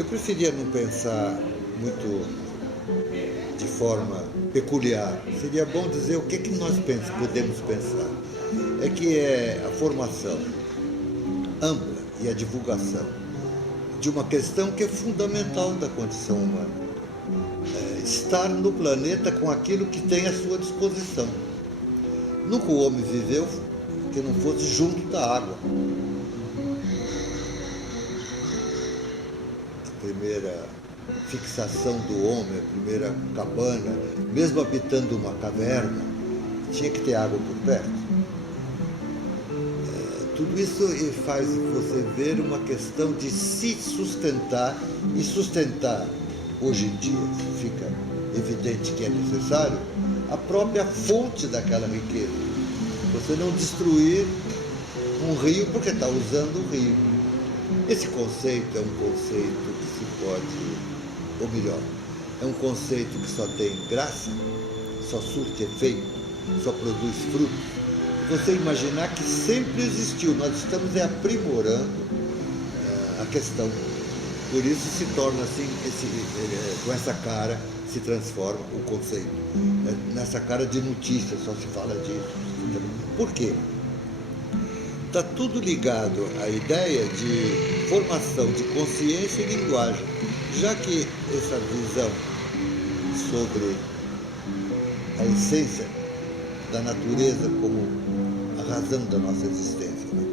Eu preferia não pensar muito de forma peculiar. Seria bom dizer o que nós podemos pensar. É que é a formação ampla e a divulgação de uma questão que é fundamental da condição humana. Estar no planeta com aquilo que tem à sua disposição. Nunca o homem viveu que não fosse junto da água. A primeira fixação do homem, a primeira cabana, mesmo habitando uma caverna, tinha que ter água por perto. Tudo isso faz você ver uma questão de se sustentar e sustentar. Hoje em dia fica evidente que é necessário a própria fonte daquela riqueza. Você não destruir um rio porque está usando o rio. Esse conceito é um conceito que se pode, ou melhor, é um conceito que só tem graça, só surte efeito, só produz frutos. Você imaginar que sempre existiu, nós estamos aprimorando a questão. Por isso se torna assim, com essa cara se transforma o conceito. Nessa cara de notícia só se fala disso. Por quê? Está tudo ligado à ideia de formação de consciência e linguagem, já que essa visão sobre a essência da natureza como a razão da nossa existência, né?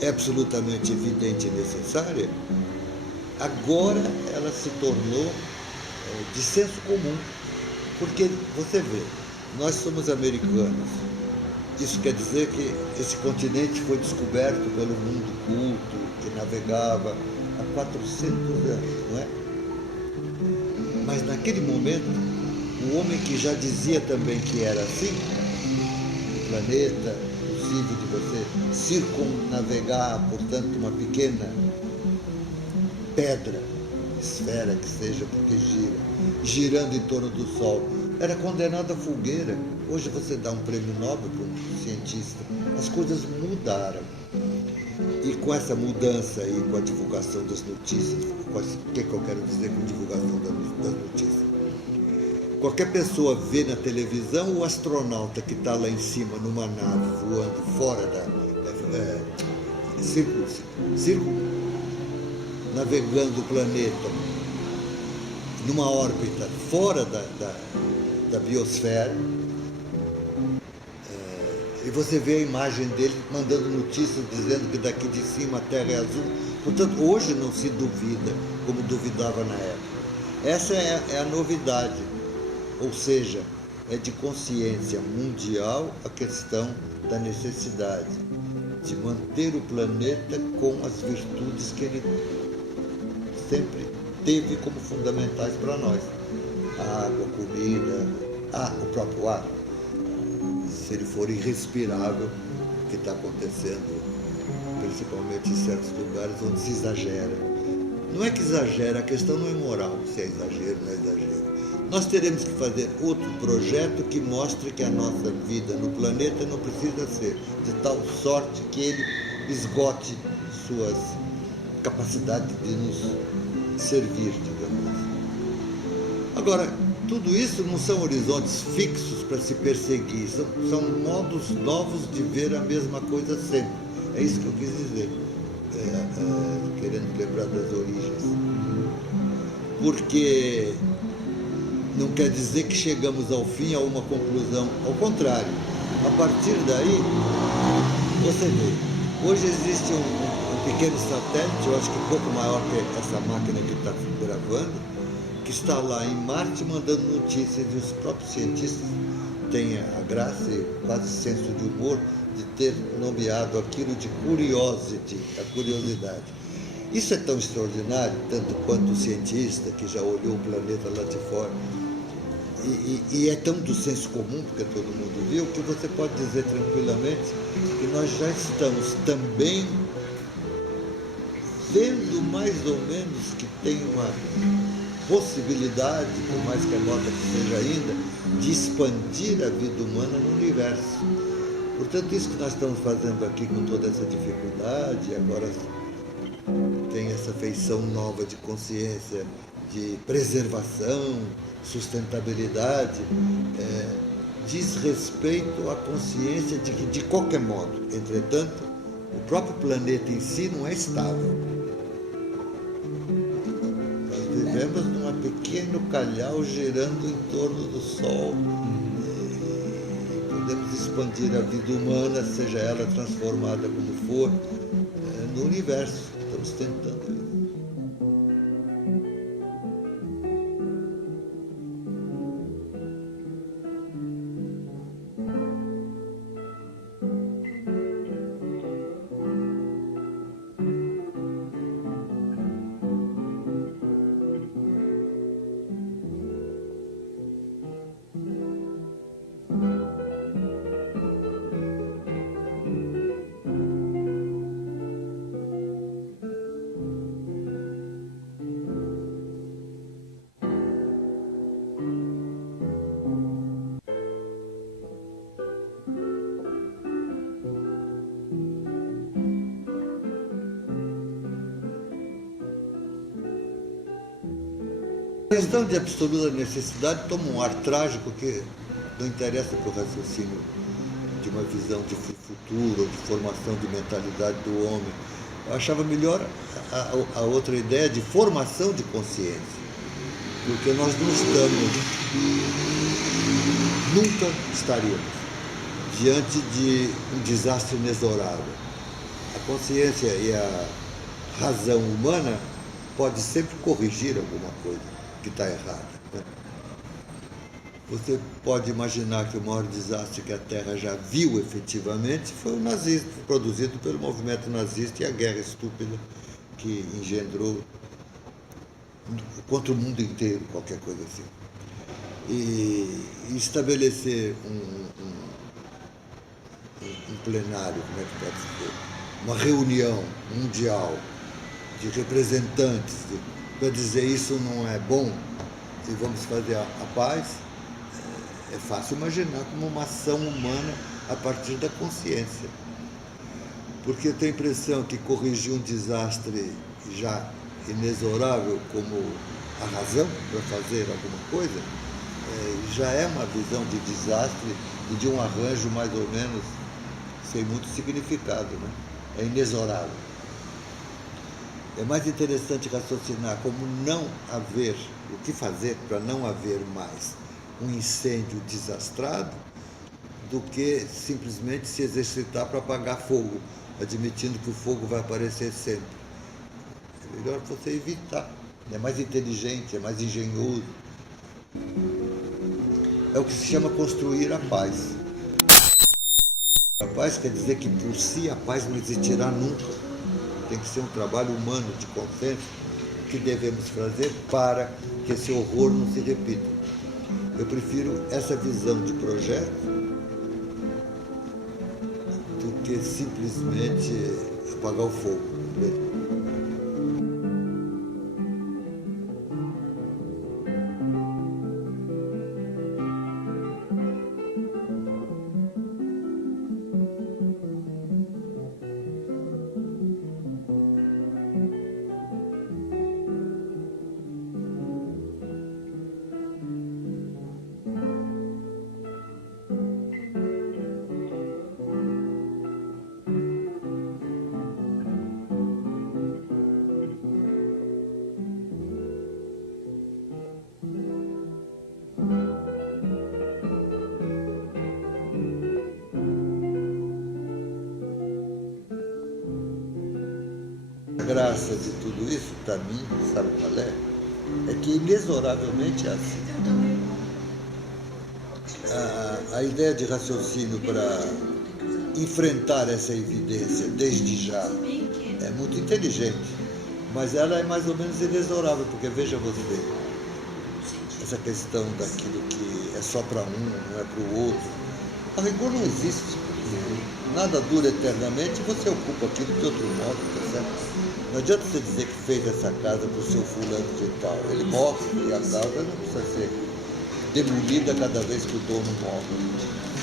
É absolutamente evidente e necessária, agora ela se tornou de senso comum, porque você vê, nós somos americanos, isso quer dizer que esse continente foi descoberto pelo mundo culto, que navegava há 400 anos, não é? Mas naquele momento, o homem que já dizia também que era assim, o planeta, possível de você circunnavegar, portanto, uma pequena pedra, esfera que seja, porque gira, girando em torno do Sol, era condenado à fogueira. Hoje você dá um prêmio Nobel para um cientista. As coisas mudaram. E com essa mudança e com a divulgação das notícias, o que eu quero dizer com divulgação das notícias? Qualquer pessoa vê na televisão o astronauta que está lá em cima numa nave voando fora da círculo, navegando o planeta numa órbita fora da biosfera, e você vê a imagem dele mandando notícias dizendo que daqui de cima a Terra é azul. Portanto, hoje não se duvida como duvidava na época. Essa é a novidade. Ou seja, é de consciência mundial a questão da necessidade de manter o planeta com as virtudes que ele sempre teve como fundamentais para nós. A água, a comida, o próprio ar. Se ele for irrespirável, o que está acontecendo, principalmente em certos lugares onde se exagera. Não é que exagera, a questão não é moral, se é exagero ou não é exagero. Nós teremos que fazer outro projeto que mostre que a nossa vida no planeta não precisa ser de tal sorte que ele esgote suas capacidades de nos servir, digamos assim. Agora, tudo isso não são horizontes fixos para se perseguir, são modos novos de ver a mesma coisa sempre. É isso que eu quis dizer, querendo lembrar das origens. Porque não quer dizer que chegamos ao fim a uma conclusão, ao contrário. A partir daí, você vê, hoje existe um pequeno satélite, eu acho que um pouco maior que essa máquina que está gravando, que está lá em Marte mandando notícias, e os próprios cientistas têm a graça e quase senso de humor de ter nomeado aquilo de curiosity, a curiosidade. Isso é tão extraordinário, tanto quanto o cientista que já olhou o planeta lá de fora, e é tão do senso comum, porque todo mundo viu, que você pode dizer tranquilamente que nós já estamos também vendo mais ou menos que tem uma possibilidade, por mais remota que seja ainda, de expandir a vida humana no universo. Portanto, isso que nós estamos fazendo aqui com toda essa dificuldade, agora tem essa feição nova de consciência, de preservação, sustentabilidade, diz respeito à consciência de que, de qualquer modo, entretanto, o próprio planeta em si não é estável. Nós vivemos num pequeno calhau girando em torno do Sol. Podemos expandir a vida humana, seja ela transformada como for, no universo. Estamos tentando isso. A questão de absoluta necessidade toma um ar trágico que não interessa para o raciocínio de uma visão de futuro ou de formação de mentalidade do homem. Eu achava melhor a outra ideia de formação de consciência, porque nós não estamos, nunca estaríamos diante de um desastre inexorável. A consciência e a razão humana pode sempre corrigir alguma coisa que está errada. Você pode imaginar que o maior desastre que a Terra já viu efetivamente foi o nazismo, produzido pelo movimento nazista e a guerra estúpida que engendrou contra o mundo inteiro, qualquer coisa assim. E estabelecer um plenário, como é que pode ser? Uma reunião mundial de representantes para dizer isso não é bom e vamos fazer a paz, é fácil imaginar como uma ação humana a partir da consciência. Porque eu tenho a impressão que corrigir um desastre já inexorável como a razão para fazer alguma coisa, já é uma visão de desastre e de um arranjo mais ou menos sem muito significado, né? É inexorável. É mais interessante raciocinar como não haver, o que fazer para não haver mais um incêndio desastrado, do que simplesmente se exercitar para apagar fogo, admitindo que o fogo vai aparecer sempre. É melhor você evitar, é mais inteligente, é mais engenhoso. É o que se chama construir a paz. A paz quer dizer que por si a paz não existirá nunca. Tem que ser um trabalho humano de consenso que devemos fazer para que esse horror não se repita. Eu prefiro essa visão de projeto do que simplesmente apagar o fogo. A graça de tudo isso, para mim, sabe qual é? É que inexoravelmente é assim. A ideia de raciocínio para enfrentar essa evidência desde já é muito inteligente, mas ela é mais ou menos inexorável, porque veja você, essa questão daquilo que é só para um, não é para o outro, a rigor não existe. Nada dura eternamente e você ocupa aquilo de outro modo, tá certo? Não adianta você dizer que fez essa casa para o seu fulano de tal. Ele morre e a casa não precisa ser demolida cada vez que o dono morre.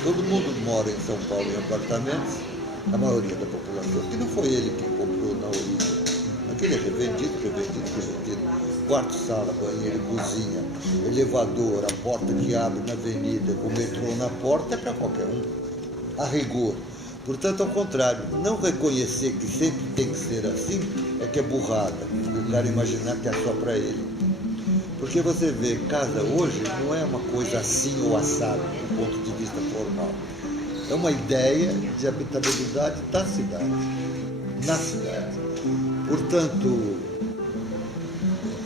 Todo mundo mora em São Paulo em apartamentos, a maioria da população, que não foi ele que comprou na origem. Aquele é revendido. Quarto, sala, banheiro, cozinha, elevador, a porta que abre na avenida, com o metrô na porta é para qualquer um, a rigor. Portanto, ao contrário, não reconhecer que sempre tem que ser assim é que é burrada. O cara imaginar que é só para ele. Porque você vê, casa hoje não é uma coisa assim ou assado, do ponto de vista formal. É uma ideia de habitabilidade da cidade, na cidade. Portanto,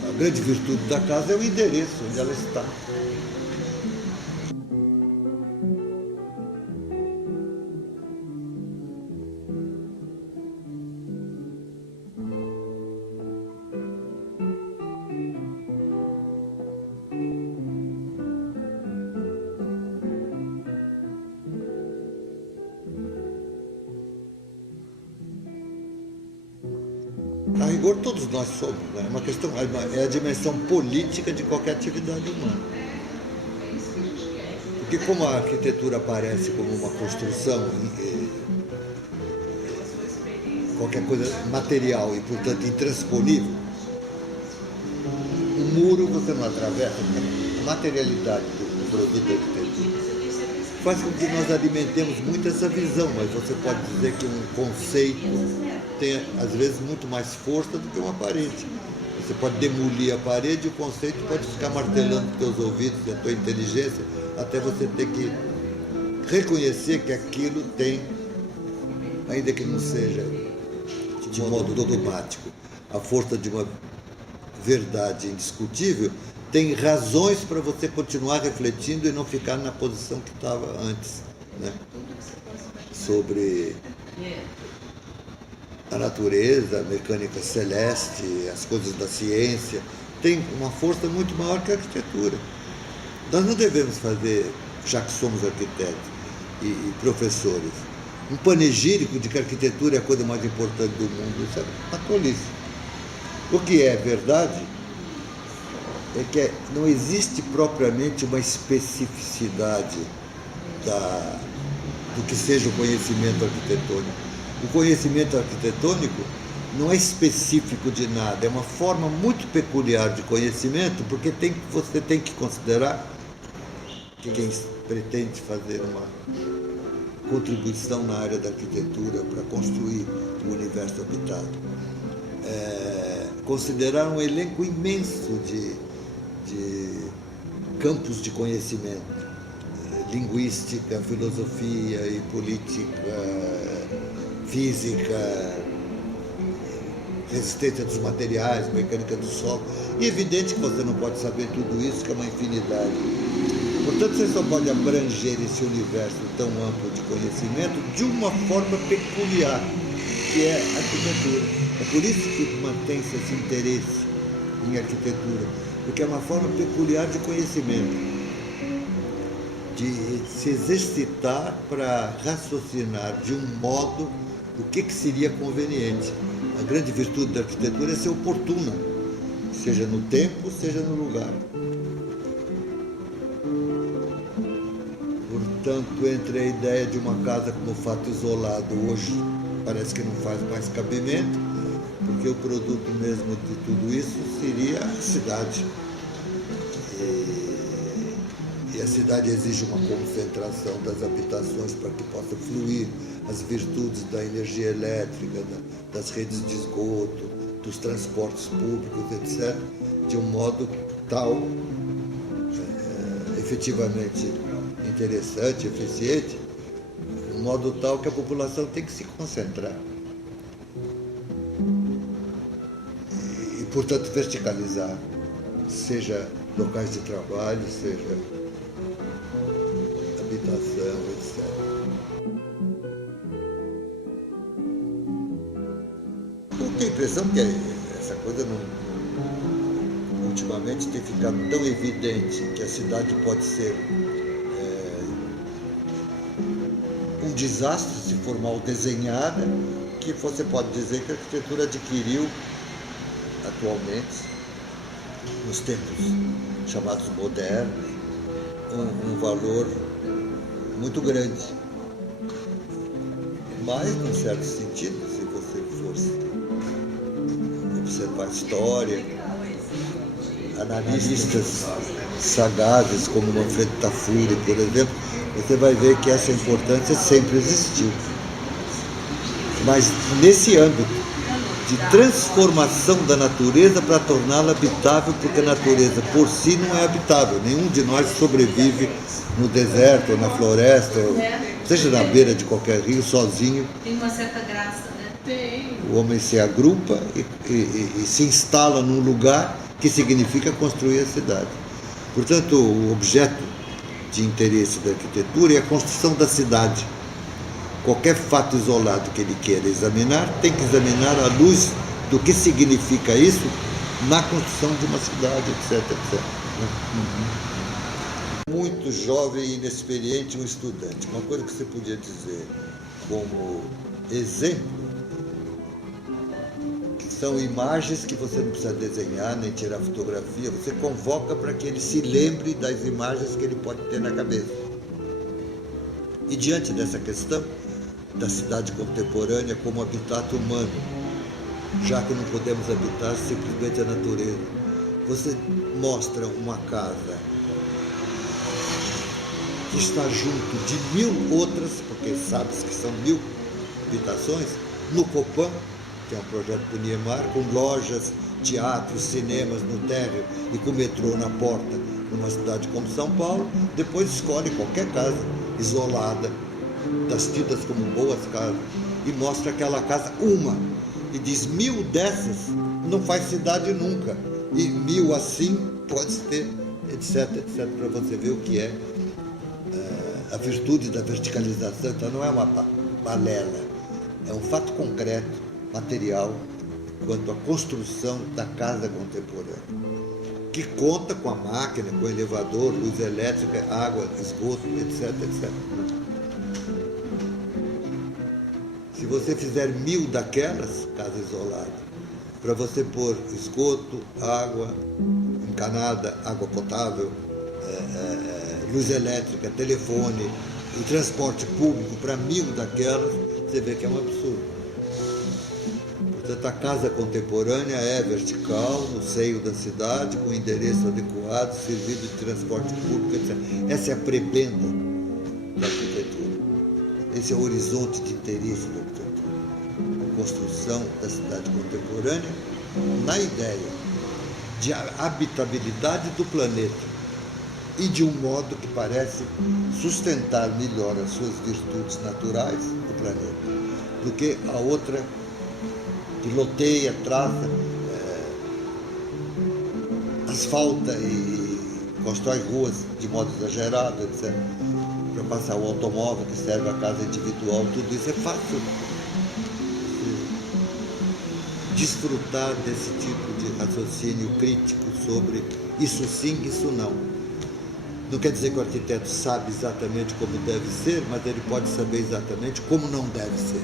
a grande virtude da casa é o endereço onde ela está. A rigor, todos nós somos, né? É uma questão, é a dimensão política de qualquer atividade humana. Porque como a arquitetura aparece como uma construção, qualquer coisa material e, portanto, intransponível, o muro você não atravessa, a materialidade do produto da arquitetura faz com que nós alimentemos muito essa visão, mas você pode dizer que um conceito tem, às vezes, muito mais força do que uma parede. Você pode demolir a parede e o conceito pode ficar martelando nos teus ouvidos e a tua inteligência até você ter que reconhecer que aquilo tem, ainda que não seja de modo dogmático, a força de uma verdade indiscutível, tem razões para você continuar refletindo e não ficar na posição que estava antes, né? Sobre a natureza, a mecânica celeste, as coisas da ciência, tem uma força muito maior que a arquitetura. Nós não devemos fazer, já que somos arquitetos e professores, um panegírico de que a arquitetura é a coisa mais importante do mundo. Isso é uma tolice. O que é verdade é que não existe propriamente uma especificidade do que seja o conhecimento arquitetônico. O conhecimento arquitetônico não é específico de nada, é uma forma muito peculiar de conhecimento, porque você tem que considerar que quem pretende fazer uma contribuição na área da arquitetura para construir o universo habitado, considerar um elenco imenso de campos de conhecimento, linguística, filosofia e política, física, resistência dos materiais, mecânica do solo. E é evidente que você não pode saber tudo isso, que é uma infinidade. Portanto, você só pode abranger esse universo tão amplo de conhecimento de uma forma peculiar, que é a arquitetura. É por isso que mantém-se esse interesse em arquitetura, porque é uma forma peculiar de conhecimento, de se exercitar para raciocinar de um modo o que seria conveniente. A grande virtude da arquitetura é ser oportuna, seja no tempo, seja no lugar. Portanto, entre a ideia de uma casa como fato isolado hoje parece que não faz mais cabimento, porque o produto mesmo de tudo isso seria a cidade. E a cidade exige uma concentração das habitações para que possa fluir as virtudes da energia elétrica, das redes de esgoto, dos transportes públicos, etc., de um modo tal, efetivamente interessante, eficiente, de um modo tal que a população tem que se concentrar. E portanto, verticalizar, seja locais de trabalho, seja habitação, etc. Eu tenho a impressão que essa coisa ultimamente tem ficado tão evidente que a cidade pode ser um desastre se for mal desenhada, que você pode dizer que a arquitetura adquiriu atualmente, nos tempos chamados modernos, um valor muito grande. Mas, num certo sentido, se você fosse observar a história. Analistas sagazes como Manfredo Tafuri, por exemplo, você vai ver que essa importância sempre existiu. Mas nesse âmbito de transformação da natureza para torná-la habitável, porque a natureza por si não é habitável. Nenhum de nós sobrevive no deserto ou na floresta, ou seja na beira de qualquer rio, sozinho. Tem uma certa graça, né? Tem. O homem se agrupa e se instala num lugar que significa construir a cidade. Portanto, o objeto de interesse da arquitetura é a construção da cidade. Qualquer fato isolado que ele queira examinar, tem que examinar à luz do que significa isso na construção de uma cidade, etc, etc. Muito jovem e inexperiente um estudante. Uma coisa que você podia dizer como exemplo, que são imagens que você não precisa desenhar nem tirar fotografia, você convoca para que ele se lembre das imagens que ele pode ter na cabeça. E diante dessa questão da cidade contemporânea como habitat humano, já que não podemos habitar simplesmente a natureza, você mostra uma casa que está junto de 1000 outras, porque sabe-se que são 1000 habitações, no Copan, que é um projeto do Niemeyer, com lojas, teatros, cinemas no térreo e com metrô na porta, numa cidade como São Paulo. Depois escolhe qualquer casa isolada, das tidas como boas casas, e mostra aquela casa uma, e diz 1000 dessas não faz cidade nunca, e 1000 assim pode ter, etc, etc, para você ver o que é a virtude da verticalização. Então não é uma balela, é um fato concreto, material, quanto à construção da casa contemporânea, que conta com a máquina, com o elevador, luz elétrica, água, esgoto, etc, etc. Se você fizer 1000 daquelas, casa isolada, para você pôr esgoto, água encanada, água potável, luz elétrica, telefone e transporte público para 1000 daquelas, você vê que é um absurdo. Portanto, a casa contemporânea é vertical, no seio da cidade, com endereço adequado, servido de transporte público, etc. Essa é a prebenda da arquitetura. Esse é o horizonte de interesse da arquitetura. A construção da cidade contemporânea na ideia de habitabilidade do planeta e de um modo que parece sustentar melhor as suas virtudes naturais do planeta do que a outra piloteia, traça, asfalta e constrói ruas de modo exagerado, etc. Para passar o automóvel que serve à casa individual, tudo isso é fácil desfrutar desse tipo de raciocínio crítico sobre isso sim, isso não. Não quer dizer que o arquiteto sabe exatamente como deve ser, mas ele pode saber exatamente como não deve ser.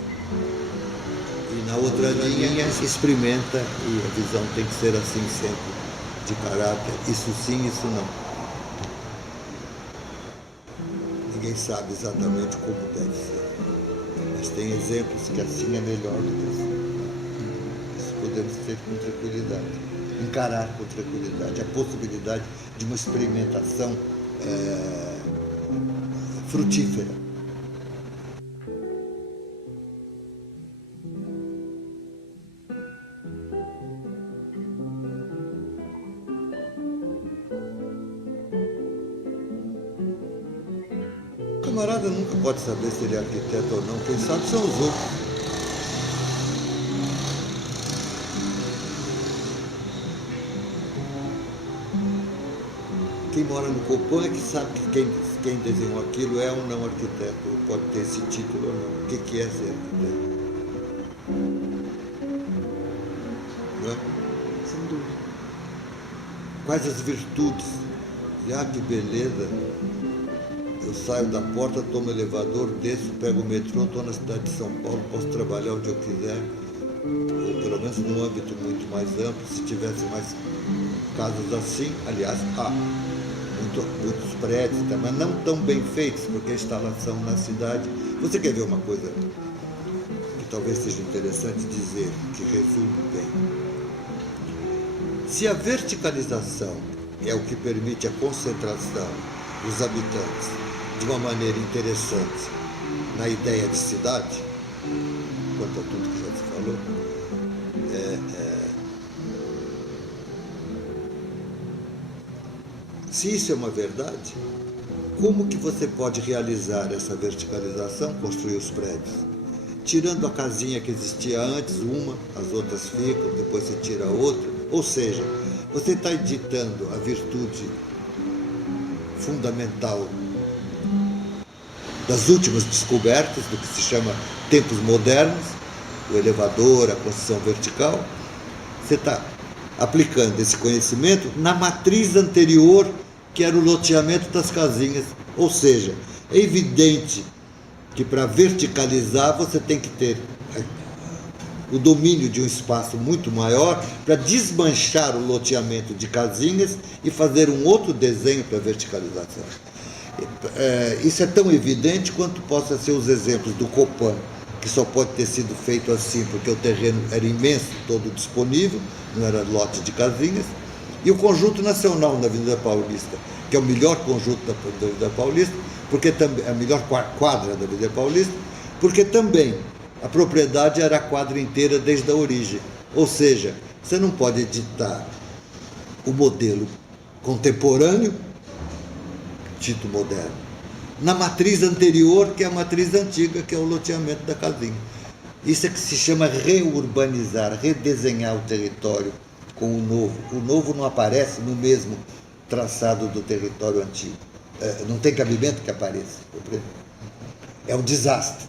E na outra linha experimenta, e a visão tem que ser assim sempre, de caráter, isso sim, isso não. Ninguém sabe exatamente como deve ser, mas tem exemplos que assim é melhor do que assim. Isso podemos ter com tranquilidade, encarar com tranquilidade a possibilidade de uma experimentação frutífera. O camarada nunca pode saber se ele é arquiteto ou não, quem sabe são os outros. Quem mora no Copan é que sabe que quem desenhou aquilo é ou não arquiteto, pode ter esse título ou não. O que é ser arquiteto? Não é? Sem dúvida. Quais as virtudes? Que beleza! Eu saio da porta, tomo o elevador, desço, pego o metrô, estou na cidade de São Paulo, posso trabalhar onde eu quiser, ou pelo menos num âmbito muito mais amplo. Se tivesse mais casos assim, aliás, há muitos prédios, mas não tão bem feitos, porque a instalação na cidade... Você quer ver uma coisa que talvez seja interessante dizer, que resume bem? Se a verticalização é o que permite a concentração dos habitantes de uma maneira interessante na ideia de cidade, quanto a tudo que já se falou, se isso é uma verdade, como que você pode realizar essa verticalização, construir os prédios? Tirando a casinha que existia antes, uma, as outras ficam, depois você tira a outra. Ou seja, você está editando a virtude fundamental das últimas descobertas, do que se chama tempos modernos, o elevador, a construção vertical. Você está aplicando esse conhecimento na matriz anterior, que era o loteamento das casinhas. Ou seja, é evidente que para verticalizar você tem que ter o domínio de um espaço muito maior para desmanchar o loteamento de casinhas e fazer um outro desenho para verticalização. Isso é tão evidente quanto possa ser os exemplos do Copan, que só pode ter sido feito assim porque o terreno era imenso, todo disponível, não era lote de casinhas, e o Conjunto Nacional na Avenida Paulista, que é o melhor conjunto da Avenida Paulista, porque também a melhor quadra da Avenida Paulista, porque também a propriedade era a quadra inteira desde a origem. Ou seja, você não pode editar o modelo contemporâneo, dito moderno, na matriz anterior, que é a matriz antiga, que é o loteamento da casinha. Isso é que se chama reurbanizar, redesenhar o território com o novo. O novo não aparece no mesmo traçado do território antigo. Não tem cabimento que apareça. É um desastre.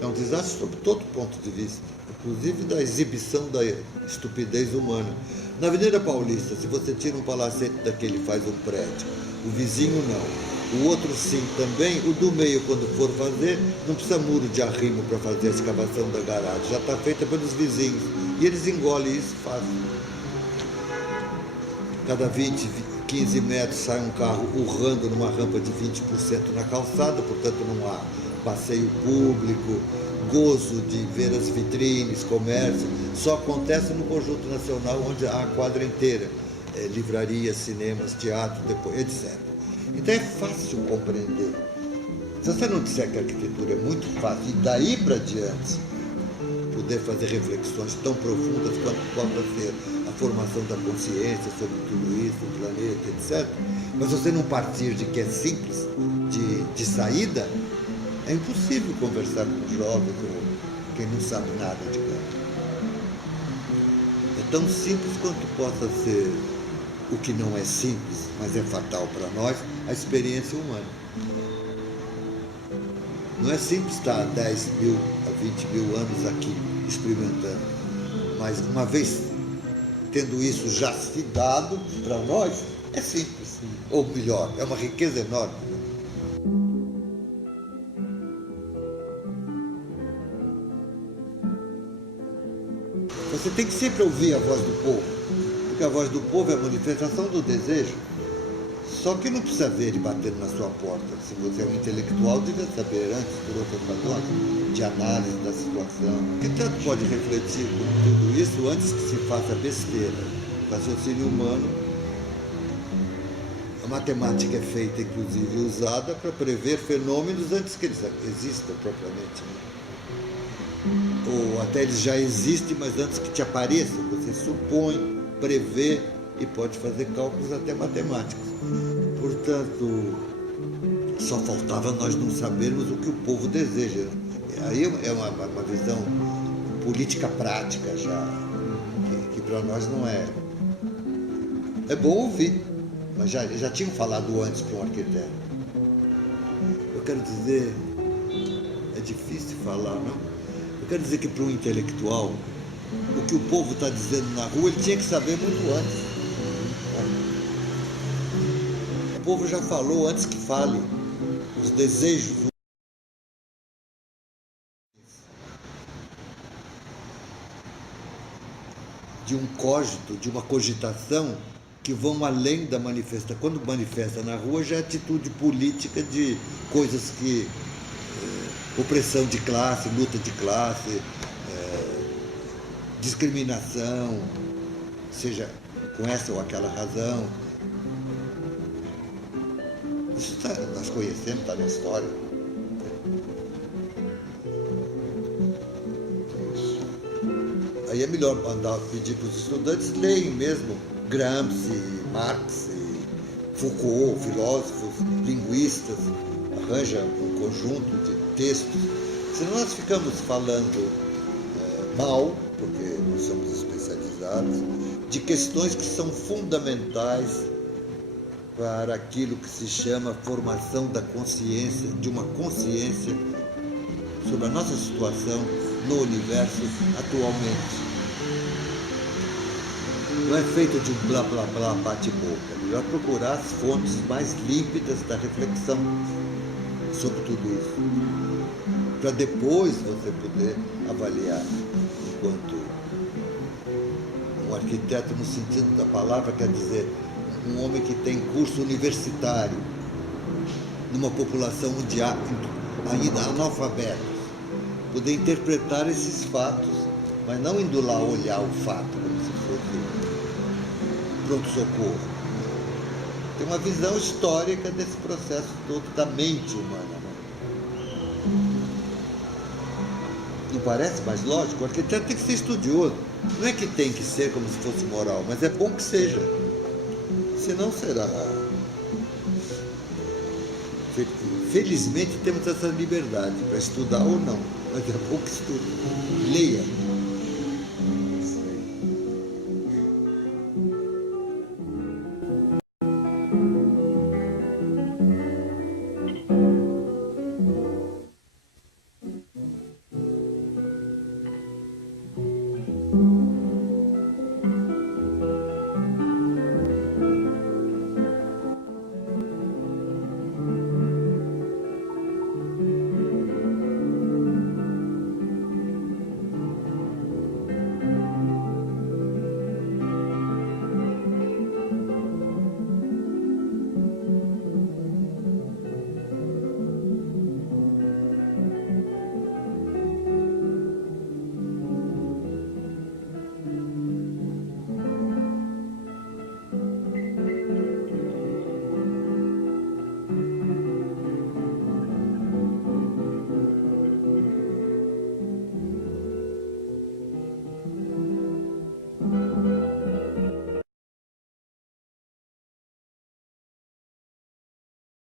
É um desastre sob todo ponto de vista, inclusive da exibição da estupidez humana. Na Avenida Paulista, se você tira um palacete daquele e faz um prédio, o vizinho não, o outro sim também, o do meio, quando for fazer, não precisa muro de arrimo para fazer a escavação da garagem, já está feita pelos vizinhos, e eles engolem isso fácil. Cada 20, 15 metros sai um carro urrando numa rampa de 20% na calçada, portanto não há passeio público, gozo de ver as vitrines, comércio, só acontece no Conjunto Nacional, onde há a quadra inteira, livrarias, cinemas, teatro, etc. Então é fácil compreender. Se você não disser que a arquitetura é muito fácil, e daí para diante poder fazer reflexões tão profundas quanto possa ser a formação da consciência sobre tudo isso, o planeta, etc. Mas se você não partir de que é simples, de saída, é impossível conversar com jovens ou quem não sabe nada de campo. É tão simples quanto possa ser o que não é simples, mas é fatal para nós, a experiência humana. Não é simples estar há 10 mil, a 20 mil anos aqui experimentando, mas uma vez tendo isso já se dado para nós, é simples. Ou melhor, é uma riqueza enorme. Você tem que sempre ouvir a voz do povo, porque a voz do povo é a manifestação do desejo. Só que não precisa ver ele batendo na sua porta. Se você é um intelectual, devia saber antes, por outras razões, de análise da situação. Que tanto pode refletir com tudo isso antes que se faça besteira. O raciocínio humano, a matemática é feita, inclusive, usada para prever fenômenos antes que eles existam propriamente. Ou até eles já existem, mas antes que te apareçam, você supõe, prevê e pode fazer cálculos até matemáticos. Portanto, só faltava nós não sabermos o que o povo deseja. Aí é uma visão política prática já, que para nós não é. É bom ouvir, mas já tinham falado antes para um arquiteto. Eu quero dizer, é difícil falar, não? Eu quero dizer que para um intelectual, o que o povo está dizendo na rua, ele tinha que saber muito antes. O povo já falou antes que fale. Os desejos de um cogito, de uma cogitação que vão além da manifestação. Quando manifesta na rua já é atitude política de coisas que opressão de classe, luta de classe, discriminação, seja com essa ou aquela razão. Isso nós conhecemos, está na história. Aí é melhor mandar pedir para os estudantes leem mesmo Gramsci, Marx, Foucault, filósofos, linguistas, arranja um conjunto de textos. Senão nós ficamos falando mal, porque não somos especializados, de questões que são fundamentais para aquilo que se chama formação da consciência, de uma consciência sobre a nossa situação no universo atualmente. Não é feito de blá blá blá bate-boca. É melhor procurar as fontes mais límpidas da reflexão sobre tudo isso, para depois você poder avaliar enquanto um arquiteto no sentido da palavra, quer dizer, um homem que tem curso universitário numa população mundial ainda analfabeta, poder interpretar esses fatos, mas não indo lá olhar o fato como se fosse pronto-socorro. Tem uma visão histórica desse processo todo da mente humana. Não parece mais lógico? O arquiteto tem que ser estudioso. Não é que tem que ser como se fosse moral, mas é bom que seja. Senão será. Felizmente temos essa liberdade para estudar ou não, mas é bom que estude. Leia.